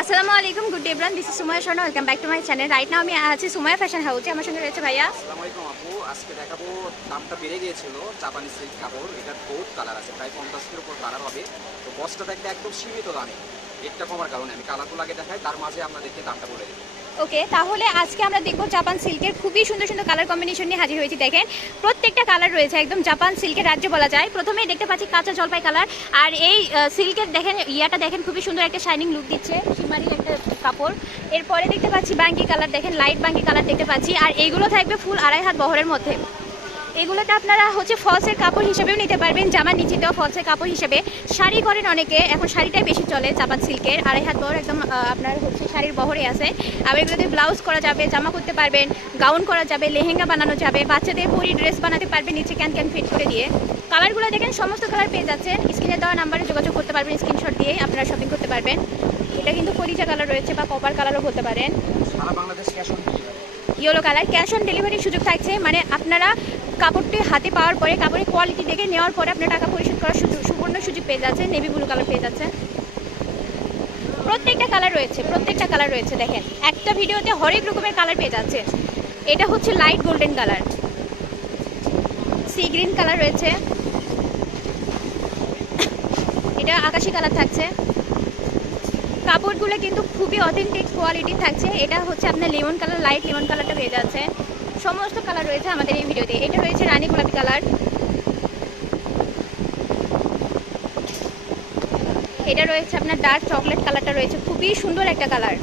আসসালামু আলাইকুম, good day everyone, this is Sumaiya Sharma, welcome back to my channel. Right now আমি আছি সুমাইয়া ফ্যাশন হাউসে। আমার সঙ্গে রয়েছে ভাইয়া। আসসালামু আলাইকুম আপু। আজকে দেখাবো, দামটা বেড়ে গিয়েছিল জাপানি সিল্ক কাপড়। এটার বহুত কালার আছে, প্রায় 50-এর উপর কালার হবে। তো বস্তা থাকবে একদম সীমিত দামে, রেটটা কমার কারণে আমি কালারগুলো আগে দেখাই, তার মাঝে আপনাদেরকে দামটা বলে দেবো। ওকে, তাহলে আজকে আমরা দেখবো জাপান সিল্কের খুবই সুন্দর সুন্দর কালার কম্বিনেশন নিয়ে হাজির হয়েছি। দেখেন প্রত্যেকটা কালার রয়েছে, একদম জাপান সিল্কের রাজ্য বলা যায়। প্রথমেই দেখতে পাচ্ছি কাঁচা জলপাই কালার, আর এই সিল্কের দেখেন ইয়াটা দেখেন খুবই সুন্দর একটা শাইনিং লুক দিচ্ছে, শিমারি একটা কাপড়। এরপরে দেখতে পাচ্ছি বাঙ্গি কালার, দেখেন লাইট বাঙ্গি কালার দেখতে পাচ্ছি, আর এইগুলো থাকবে ফুল 2.5 হাত বহরের মধ্যে। এগুলোতে আপনারা ফলসের কাপড় হিসেবেও নিতে পারবেন, জামার নিচে দেওয়া ফলসের কাপড় হিসেবে। শাড়ি করেন অনেকে, এখন শাড়িটাই বেশি চলে জাপান সিল্কের, 2.5 হাত বহর একদম আপনার শাড়ির বহরে আছে। আবার এগুলোতে ব্লাউজ করা যাবে, জামা করতে পারবেন, গাউন করা যাবে, লেহেঙ্গা বানানো যাবে, বাচ্চাদের পরি ড্রেস বানাতে পারবেন নিচে ক্যান ক্যান ফিট করে দিয়ে। কালারগুলো দেখেন সমস্ত কালার পেয়ে যাচ্ছেন, স্ক্রিনে দেওয়া নাম্বারে যোগাযোগ করতে পারবেন, স্ক্রিনশট দিয়ে আপনারা শপিং করতে পারবেন। এটা কিন্তু পরিচা কালার রয়েছে বা কপার কালারও বলতে পারেন। সারা Bangladesh cash on delivery, yellow colour cash on ডেলিভারির সুযোগ থাকছে, মানে আপনারা কাপড়টি হাতে পাওয়ার পরে কাপড়ের কোয়ালিটি দেখে নেওয়ার পরে আপনার টাকা পরিশোধ করার সুবর্ণ সুযোগ পেয়ে যাচ্ছে। নেভি ব্লু কালার পেয়ে যাচ্ছে, প্রত্যেকটা কালার রয়েছে। দেখেন একটা ভিডিওতে হরেক রকমের কালার পেয়ে যাচ্ছে। এটা হচ্ছে light golden colour, sea green colour রয়েছে, এটা আকাশি কালার থাকছে। কাপড়গুলো কিন্তু খুবই অথেন্টিক কোয়ালিটি থাকছে। এটা হচ্ছে আপনার লেমন কালার, লাইট লেমন কালারটা পেয়ে যাচ্ছে। সমস্ত কালার রয়েছে আমাদের এই ভিডিওতে। এটা রয়েছে রানী গোলাপি কালার, এটা রয়েছে আপনার ডার্ক চকলেট কালারটা রয়েছে, খুবই সুন্দর একটা কালার।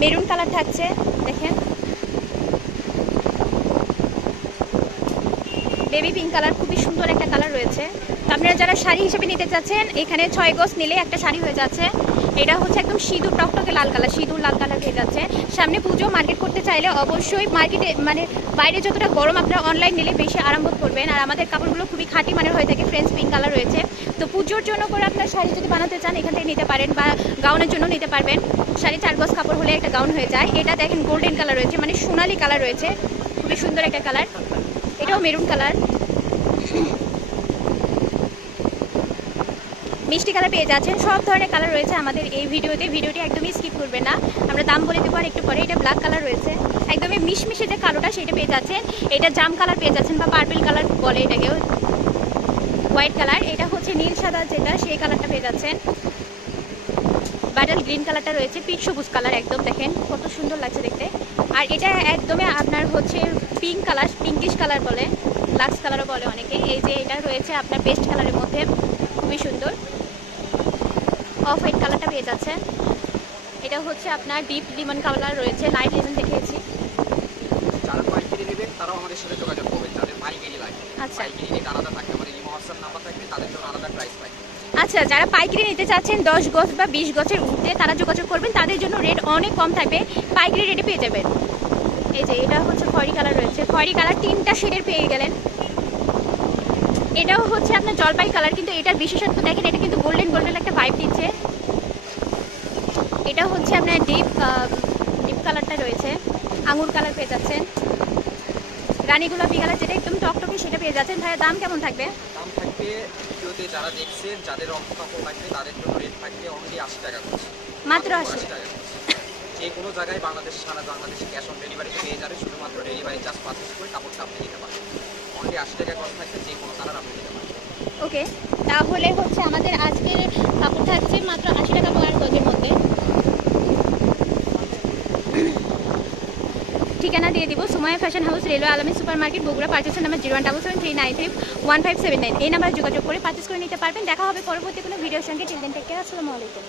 মেরুন কালার থাকছে, দেখেন বেবি পিঙ্ক কালার, খুবই সুন্দর একটা কালার রয়েছে। আপনারা যারা শাড়ি হিসেবে নিতে চাচ্ছেন, এখানে 6 গজ নিলে একটা শাড়ি হয়ে যাচ্ছে। এটা হচ্ছে একদম সিঁদুর টকটকে লাল কালার, সিঁদুর লাল কালার হয়ে যাচ্ছে। সামনে পুজো, মার্কেট করতে চাইলে অবশ্যই মার্কেটে মানে বাইরে যতটা গরম আপনারা অনলাইন নিলে বেশি আরাম বোধ করবেন। আর আমাদের কাপড়গুলো খুবই খাঁটি মানের হয়ে থাকে, ফ্রেঞ্চ পিঙ্ক কালার রয়েছে। তো পুজোর জন্য করে আপনার শাড়ি যদি বানাতে চান এখান থেকে নিতে পারেন, বা গাউনের জন্য নিতে পারবেন। 4.5 গজ কাপড় হলে একটা গাউন হয়ে যায়। এটা দেখেন গোল্ডেন কালার রয়েছে, মানে সোনালি কালার রয়েছে, খুবই সুন্দর একটা কালার। এটাও মেরুন কালার, মিষ্টি কালার পেয়ে যাচ্ছেন। সব ধরনের কালার রয়েছে আমাদের এই ভিডিওতে, ভিডিওটি একদমই স্কিপ করবেন না। আমরা দাম বলে দেবো আর একটু পরে। এটা ব্ল্যাক কালার রয়েছে, একদমই মিশমিশে যে কালোটা সেটা পেয়ে যাচ্ছেন। এটা জাম কালার পেয়ে যাচ্ছেন বা পার্পল কালার বলে এটাকেও, হোয়াইট কালার। এটা হচ্ছে নীল সাদা যেটা, সেই কালারটা পেয়ে যাচ্ছেন। বাটাল গ্রিন কালারটা রয়েছে, পিচ সবুজ কালার একদম, দেখেন কত সুন্দর লাগছে দেখতে। আর এটা একদমই আপনার হচ্ছে পিঙ্ক কালার, পিঙ্কিশ কালার বলে, লাক্স কালারও বলে অনেকে। এই যে এটা রয়েছে আপনার পেস্ট কালারের মধ্যে, খুবই সুন্দর। অফ হোয়াইট কালারটা পেয়ে যাচ্ছে। এটা হচ্ছে আপনার ডিপ লেমন কালার রয়েছে, লাইট লেমন দেখিয়েছি। যারা পাইকারি নেবেন তারাও আমাদের সাথে যোগাযোগ করবেন, যাদের পাইকারি লাগে। আচ্ছা, পাইকারি রেট আলাদা থাকবে, আমাদের এই হোয়াটসঅ্যাপ নাম্বার থাকবে, তাদের জন্য আলাদা প্রাইস পাই। আচ্ছা, যারা পাইকারি নিতে চাচ্ছেন 10 গজ বা 20 গজের ঊর্ধ্বে, তারা যোগাযোগ করবেন, তাদের জন্য রেট অনেক কম থাকবে, পাইকারি রেটে পেয়ে যাবেন। এই যে এটা হচ্ছে খয়েরি কালার রয়েছে, খয়েরি কালার 3টা শেডের পেয়ে গেলেন। এটাও হচ্ছে আপনার জলপাই কালার, কিন্তু এটার বিশেষত্ব দেখেন, এটা কিন্তু গোল্ডেন গোল্ডেন একটা ভাইব দিচ্ছে। এটা হচ্ছে আপনার ডিপ কালারটা রয়েছে, আঙুর কালার পেয়ে যাচ্ছেন। রানী গোলাপি কালার যেটা একদম টকটকে সেটা পেয়ে যাচ্ছেন। ভাইয়া দাম কেমন থাকবে? দাম থাকবে, ভিডিওতে যারা দেখছেন যাদের অল্প কাপড় লাগবে তাদের জন্য রেট থাকবে অনলি 80 টাকা করে, মাত্র 80 টাকা। যে কোনো জায়গায় সারা বাংলাদেশে ক্যাশ অন ডেলিভারি পেয়ে যাবে, শুধুমাত্র ডেলিভারি চার্জ পারচেস করে কাপড়টা আপনি নিতে পারবেন। অনলি 80 টাকা করে থাকবে, যে কোনো কালার আপনি নিতে পারবেন। ওকে, তাহলে হচ্ছে আমাদের আজকের কাপড় থাকছে মাত্র 80 টাকা পার গজের মধ্যে। ঠিকানা দিয়ে দিব, Sumaiya fashion house, railway Alami super market, Bogura. পার্চেসের নাম্বার 017739315579। এই নাম্বারে যোগাযোগ করে পার্চেস করে নিতে পারবেন। দেখা হবে পরবর্তী কোনো ভিডিওর সঙ্গে। টিল দেন টেক কেয়ার, আসসালামু আলাইকুম।